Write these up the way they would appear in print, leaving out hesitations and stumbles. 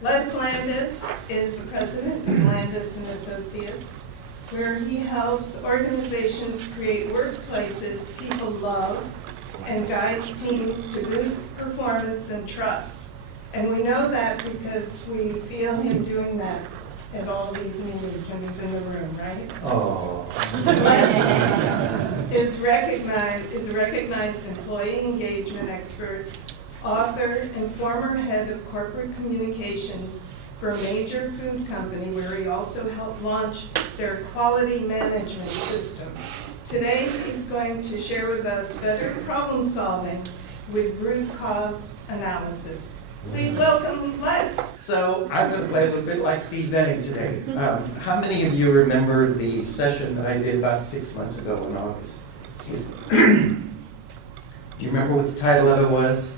Les Landis is the president of Landis and Associates, where he helps organizations create workplaces people love and guides teams to boost performance and trust. And we know that because we feel him doing that at all these meetings when he's in the room, right? Oh. Is a recognized employee engagement expert, author, and former head of corporate communications for a major food company where he also helped launch their quality management system. Today, he's going to share with us better problem solving with root cause analysis. Please welcome Les. So I'm going to play a little bit like Steve Denning today. How many of you remember the session that I did about 6 months ago in August? Do you remember what the title of it was?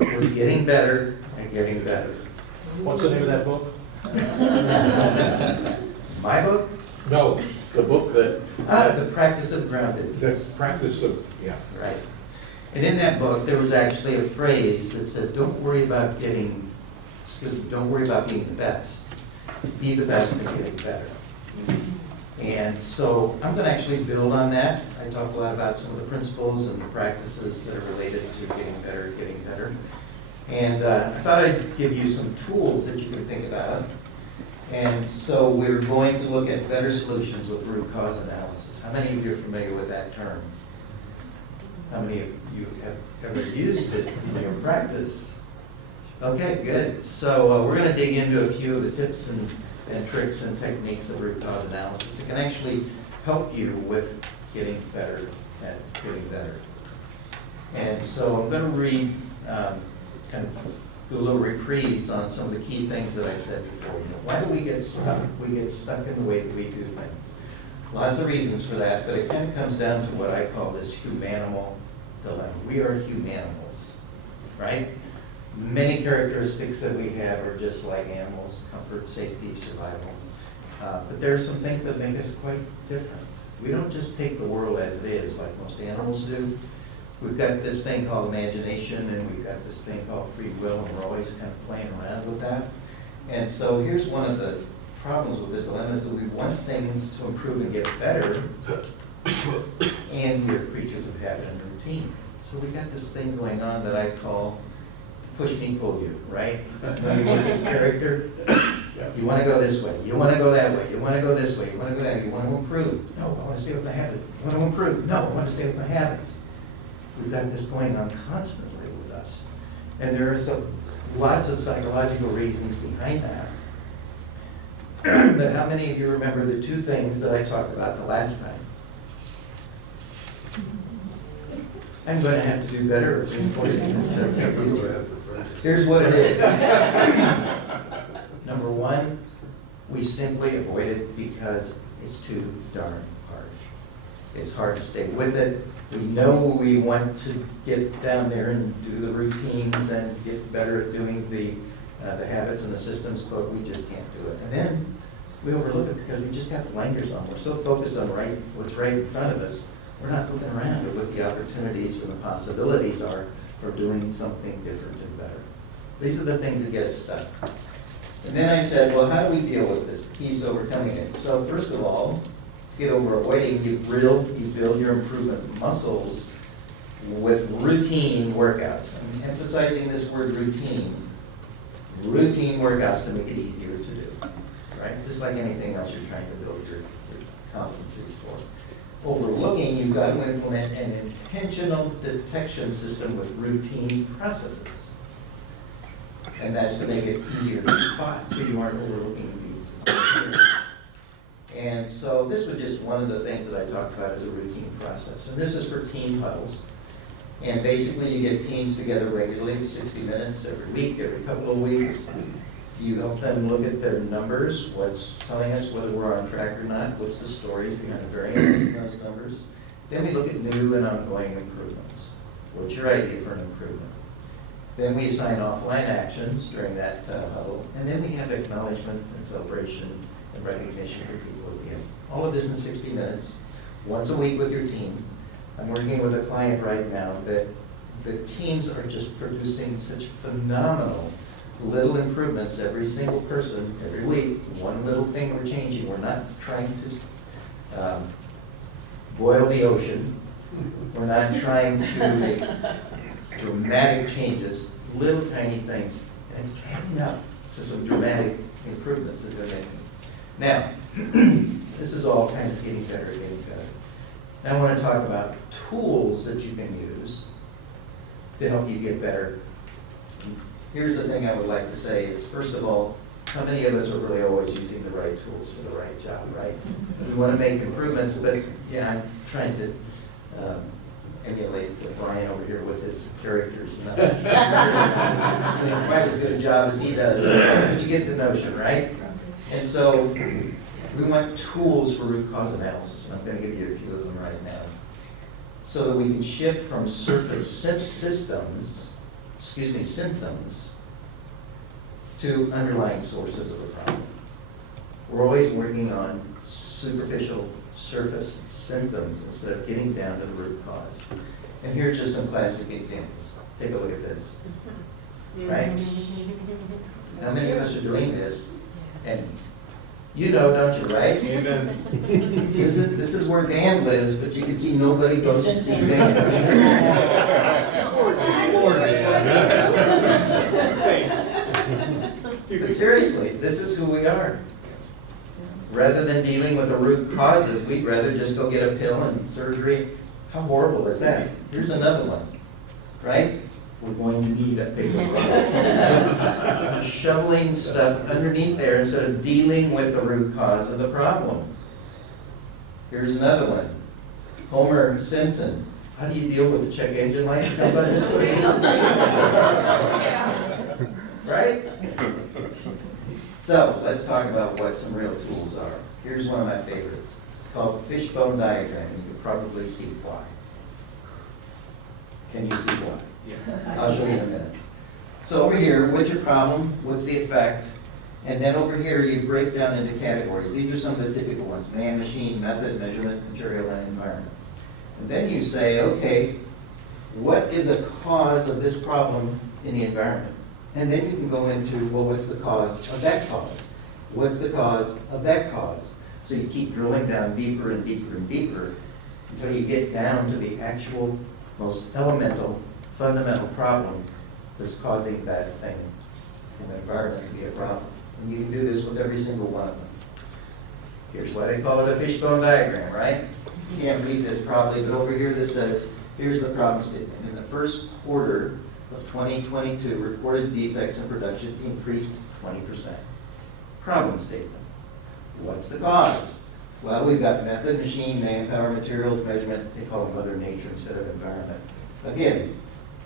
It was Getting Better and Getting Better. What's the name of that book? My book? No, the book that... The Practice of Grounded. The practice of, yeah. Right. And in that book, there was actually a phrase that said, don't worry about being the best. Be the best and getting better. And so I'm going to actually build on that. I talked a lot about some of the principles and the practices that are related to getting better. And I thought I'd give you some tools that you can think about. And so we're going to look at better solutions with root cause analysis. How many of you are familiar with that term? How many of you have ever used it in your practice? Okay, good. So we're going to dig into a few of the tips and tricks and techniques of root cause analysis that can actually help you with getting better at getting better. And so I'm going to read, kind of do a little reprise on some of the key things that I said before. Why do we get stuck? We get stuck in the way that we do things. Lots of reasons for that, but it kind of comes down to what I call this humanimal dilemma. We are humanimals, right? Many characteristics that we have are just like animals: comfort, safety, survival. But there are some things that make us quite different. We don't just take the world as it is like most animals do. We've got this thing called imagination, and we've got this thing called free will, and we're always kind of playing around with that. And so here's one of the problems with the dilemma is that we want things to improve and get better, and we're creatures of habit and routine. So we got this thing going on that I call push me, pull you, right? When you want this character, you want to go this way, you want to go that way, you want to go this way, you want to go that way, you want to improve. No, I want to stay with my habit. You want to improve. No, I want to stay with my habits. We've got this going on constantly with us. And there are lots of psychological reasons behind that. But how many of you remember the two things that I talked about the last time? I'm going to have to do better at reinforcing this stuff. Here's what it is. Number one, we simply avoid it because it's too darn hard. It's hard to stay with it. We know we want to get down there and do the routines and get better at doing the habits and the systems, but we just can't do it. And then we overlook it because we just got blinders on. We're so focused on what's right in front of us, we're not looking around at what the opportunities and the possibilities are for doing something different and better. These are the things that get us stuck. And then I said, well, how do we deal with this? Keys overcoming it. So first of all, to get over avoiding, you build your improvement muscles with routine workouts. I'm emphasizing this word routine. Routine workouts to make it easier to do, right? Just like anything else you're trying to build your competencies for. Overlooking, you've got to implement an intentional detection system with routine processes. And that's to make it easier to spot so you aren't overlooking these opportunities. And so this was just one of the things that I talked about as a routine process. And this is for team huddles. And basically you get teams together regularly, 60 minutes every week, every couple of weeks. You help them look at their numbers, what's telling us whether we're on track or not, what's the stories behind the variance in those numbers. Then we look at new and ongoing improvements. What's your idea for an improvement? Then we assign offline actions during that huddle. And then we have acknowledgement and celebration and recognition for people at the end. All of this in 60 minutes, once a week with your team. I'm working with a client right now that the teams are just producing such phenomenal little improvements, every single person, every week, one little thing we're changing. We're not trying to boil the ocean. We're not trying to make dramatic changes, little tiny things, and it's adding up to some dramatic improvements that they're making. Now, this is all kind of getting better, getting better. Now I want to talk about tools that you can use to help you get better. Here's the thing I would like to say is, first of all, how many of us are really always using the right tools for the right job, right? We want to make improvements, but yeah, I'm trying to emulate Brian over here with his characters. Not doing quite as good a job as he does, but you get the notion, right? And so we want tools for root cause analysis, and I'm going to give you a few of them right now, so that we can shift from surface symptoms to underlying sources of the problem. We're always working on superficial surface symptoms instead of getting down to the root cause. And here are just some classic examples. Take a look at this. Right? How many of us are doing this? And you know, don't you, right? Amen. This is where Dan lives, but you can see nobody goes to see Dan. But seriously, this is who we are. Rather than dealing with the root causes, we'd rather just go get a pill and surgery. How horrible is that? Here's another one, right? We're going to need a paper roll. Shoveling stuff underneath there instead of dealing with the root cause of the problem. Here's another one. Homer Simpson. How do you deal with the check engine light that comes on this place? Right? So let's talk about what some real tools are. Here's one of my favorites. It's called Fishbone diagram, and you can probably see why. Can you see why? Yeah. I'll show you in a minute. So over here, what's your problem? What's the effect? And then over here, you break down into categories. These are some of the typical ones: man, machine, method, measurement, material, and environment. And then you say, okay, what is a cause of this problem in the environment? And then you can go into, well, what's the cause of that cause? What's the cause of that cause? So you keep drilling down deeper and deeper and deeper until you get down to the actual most elemental, fundamental problem that's causing that thing in the environment to be a problem. And you can do this with every single one of them. Here's why they call it a fishbone diagram, right? You can't read this probably, but over here this says, here's the problem statement. In the first quarter of 2022, reported defects in production increased 20%. Problem statement. What's the cause? Well, we've got method, machine, manpower, materials, measurement. They call it Mother Nature instead of environment. Again,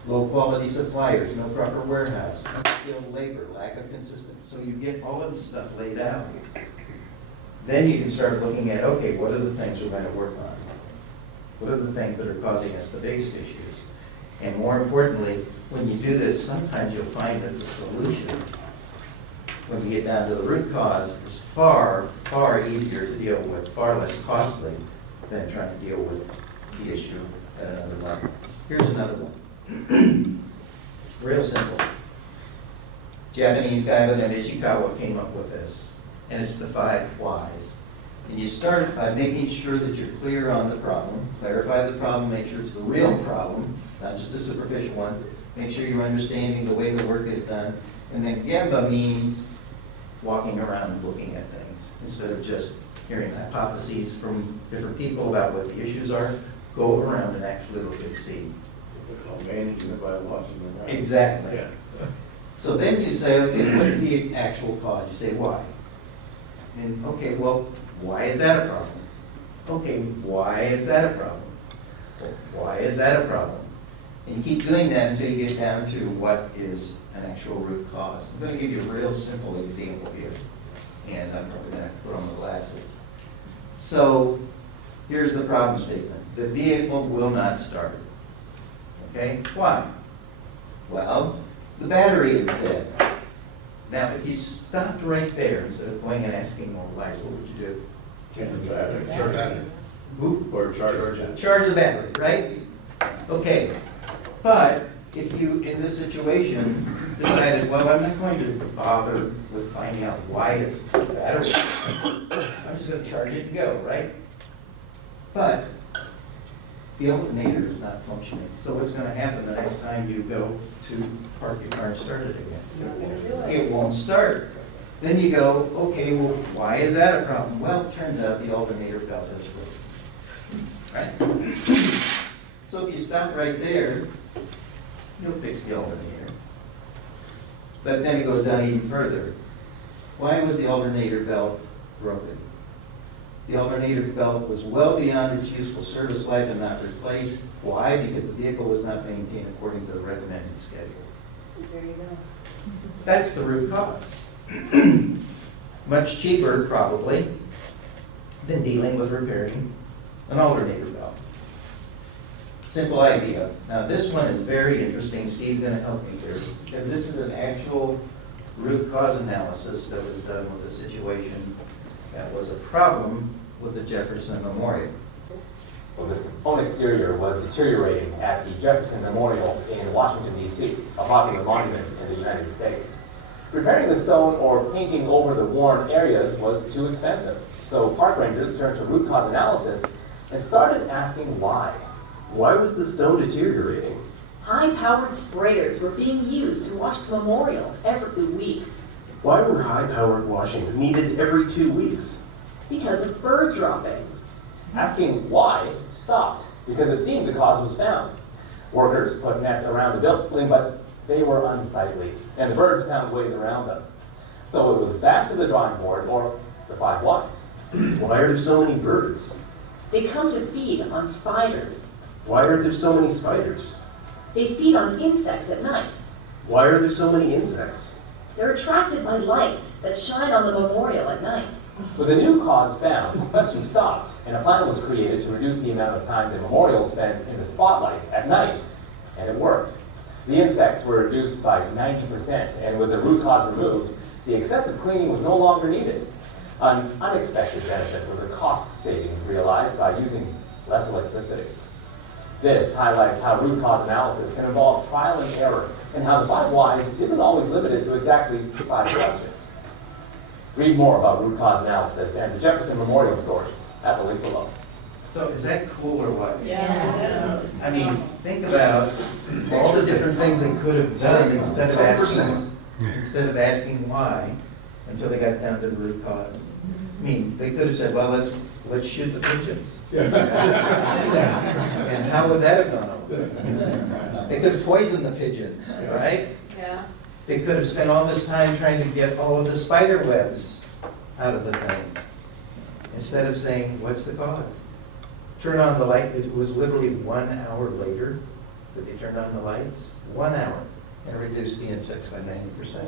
low quality suppliers, no proper warehouse, unskilled labor, lack of consistency. So you get all of this stuff laid out. Then you can start looking at, okay, what are the things we're going to work on? What are the things that are causing us the biggest issues? And more importantly, when you do this, sometimes you'll find that the solution, when you get down to the root cause, is far, far easier to deal with, far less costly than trying to deal with the issue at another level. Here's another one. Real simple. Japanese guy by the name of Ishikawa came up with this, and it's the 5 whys. And you start by making sure that you're clear on the problem, clarify the problem, make sure it's the real problem, not just a superficial one. Make sure you're understanding the way the work is done. And then Gemba means walking around and looking at things instead of just hearing hypotheses from different people about what the issues are. Go around and actually look and see. We call managing it by watching them around. Exactly. Yeah. So then you say, okay, what's the actual cause? You say, why? And okay, well, why is that a problem? Okay, why is that a problem? Well, why is that a problem? And you keep doing that until you get down to what is an actual root cause. I'm going to give you a real simple example here. And I'm probably going to put on the glasses. So here's the problem statement. The vehicle will not start. Okay, why? Well, the battery is dead. Now, if you stopped right there instead of going and asking more whys, what would you do? Change the battery. Charge it. Who? Or charge it. Charge the battery, right? Okay, but if you, in this situation, decided, well, I'm not going to bother with finding out why it's that or that. I'm just going to charge it and go, right? But the alternator is not functioning. So what's going to happen the next time you go to park your car and start it again? It won't start. Then you go, okay, well, why is that a problem? Well, it turns out the alternator belt has broken. Right? So if you stop right there, you'll fix the alternator. But then it goes down even further. Why was the alternator belt broken? The alternator belt was well beyond its useful service life and not replaced. Why? Because the vehicle was not maintained according to the recommended schedule. There you go. That's the root cause. Much cheaper, probably, than dealing with repairing an alternator belt. Simple idea. Now, this one is very interesting. Steve's going to help me here, because this is an actual root cause analysis that was done with a situation that was a problem with the Jefferson Memorial. Well, this phone exterior was deteriorating at the Jefferson Memorial in Washington, D.C., a popular monument in the United States. Repairing the stone or painting over the worn areas was too expensive. So park rangers turned to root cause analysis and started asking why. Why was the stone deteriorating? High-powered sprayers were being used to wash the memorial every weeks Why were high-powered washings needed every 2 weeks? because of bird droppings. Asking why stopped because it seemed the cause was found. Workers put nets around the building, but they were unsightly, and the birds found ways around them. So it was back to the drawing board, or the 5 whys. Why are there so many birds? They come to feed on spiders. Why are there so many spiders? They feed on insects at night. Why are there so many insects? They're attracted by lights that shine on the memorial at night. With a new cause found, the question stopped, and a plan was created to reduce the amount of time the memorial spent in the spotlight at night, and it worked. The insects were reduced by 90%, and with the root cause removed, the excessive cleaning was no longer needed. An unexpected benefit was a cost savings realized by using less electricity. This highlights how root cause analysis can involve trial and error, and how the 5 whys isn't always limited to exactly 5 questions. Read more about root cause analysis and the Jefferson Memorial stories at the link below. So is that cool or what? Yeah. I mean, think about all the different things they could have done instead of asking why, until they got down to the root cause. I mean, they could have said, well, let's shoot the pigeons. And how would that have gone over? They could have poisoned the pigeons, right? Yeah. They could have spent all this time trying to get all of the spider webs out of the thing, instead of saying, what's the cause? Turn on the light. It was literally 1 hour later that they turned on the lights. 1 hour, and reduced the insects by 90%.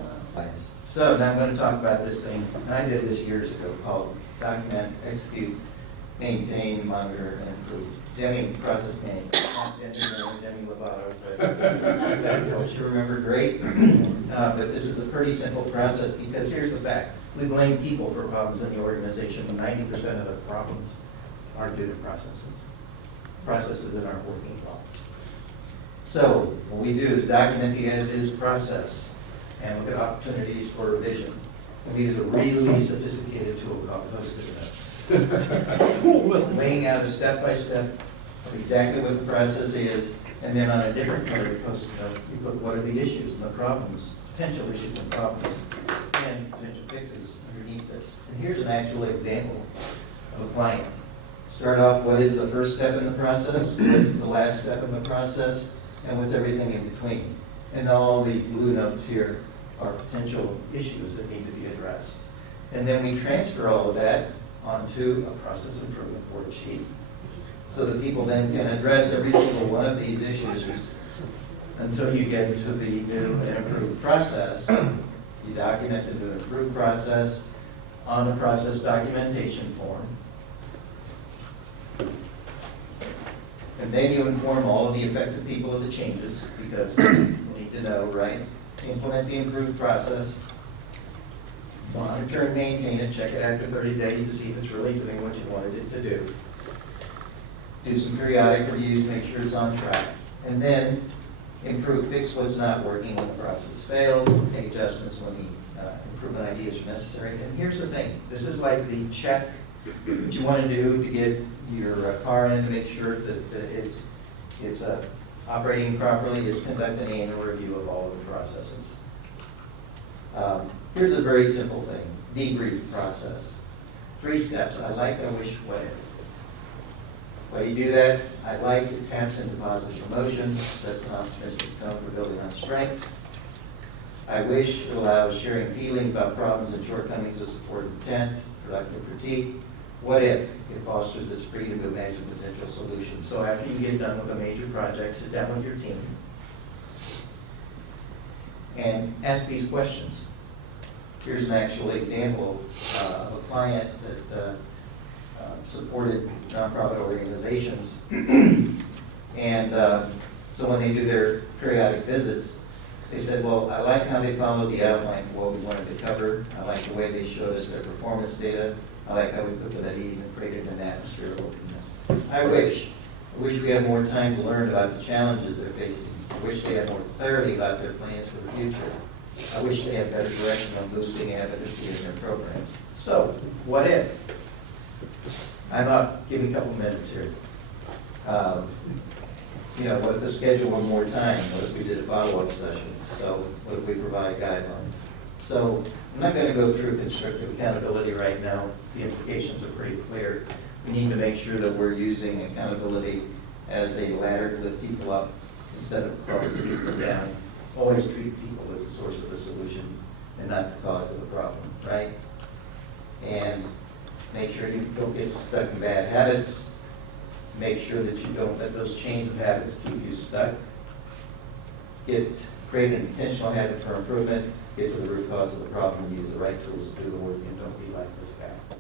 So now I'm going to talk about this thing. I did this years ago, called Document, Execute, Maintain, Monitor, and Improve. Demi process management. Not Demi Lovato, but that helps you remember great. But this is a pretty simple process, because here's the fact. We blame people for problems in the organization, when 90% of the problems aren't due to processes that aren't working well. So what we do is document the as-is process and look at opportunities for revision. And we use a really sophisticated tool called Post-it notes. Laying out a step-by-step of exactly what the process is, and then on a different part of the Post-it note, you put what are the issues and the problems, potential issues and problems, and potential fixes underneath this. And here's an actual example of applying it. Start off, what is the first step in the process, what's the last step in the process, and what's everything in between. And all these blue notes here are potential issues that need to be addressed. And then we transfer all of that onto a process improvement worksheet, so that people then can address every single one of these issues until you get to the new and improved process. You document the new and improved process on the process documentation form. And then you inform all of the affected people of the changes, because you need to know, right? Implement the improved process, monitor and maintain it, check it after 30 days to see if it's really doing what you wanted it to do. Do some periodic reviews, make sure it's on track. And then improve, fix what's not working when the process fails, make adjustments when the improvement ideas are necessary. And here's the thing, this is like the check that you want to do to get your car in, to make sure that it's operating properly, is conduct an annual review of all of the processes. Here's a very simple thing, debrief process. 3 steps, I like, I wish, what if. Why do you do that? I like, it taps into positive emotions, sets an optimistic tone for building on strengths. I wish, it allows sharing feelings about problems and shortcomings with support intent, productive critique. What if? It fosters this freedom to imagine potential solutions. So after you get done with a major project, sit down with your team and ask these questions. Here's an actual example of a client that supported nonprofit organizations. And so when they do their periodic visits, they said, well, I like how they followed the outline for what we wanted to cover. I like the way they showed us their performance data. I like how we put them at ease and created an atmosphere of openness. I wish we had more time to learn about the challenges they're facing. I wish they had more clarity about their plans for the future. I wish they had better direction on boosting advocacy in their programs. So, what if? Give me a couple minutes here. What if the schedule were more time? What if we did a follow-up session? So, what if we provide guidelines? So, I'm not going to go through constructive accountability right now. The implications are pretty clear. We need to make sure that we're using accountability as a ladder to lift people up instead of a club to keep them down. Always treat people as the source of the solution and not the cause of the problem, right? And make sure you don't get stuck in bad habits. Make sure that you don't let those chains of habits keep you stuck. Create an intentional habit for improvement. Get to the root cause of the problem and use the right tools to do the work, and don't be like this guy.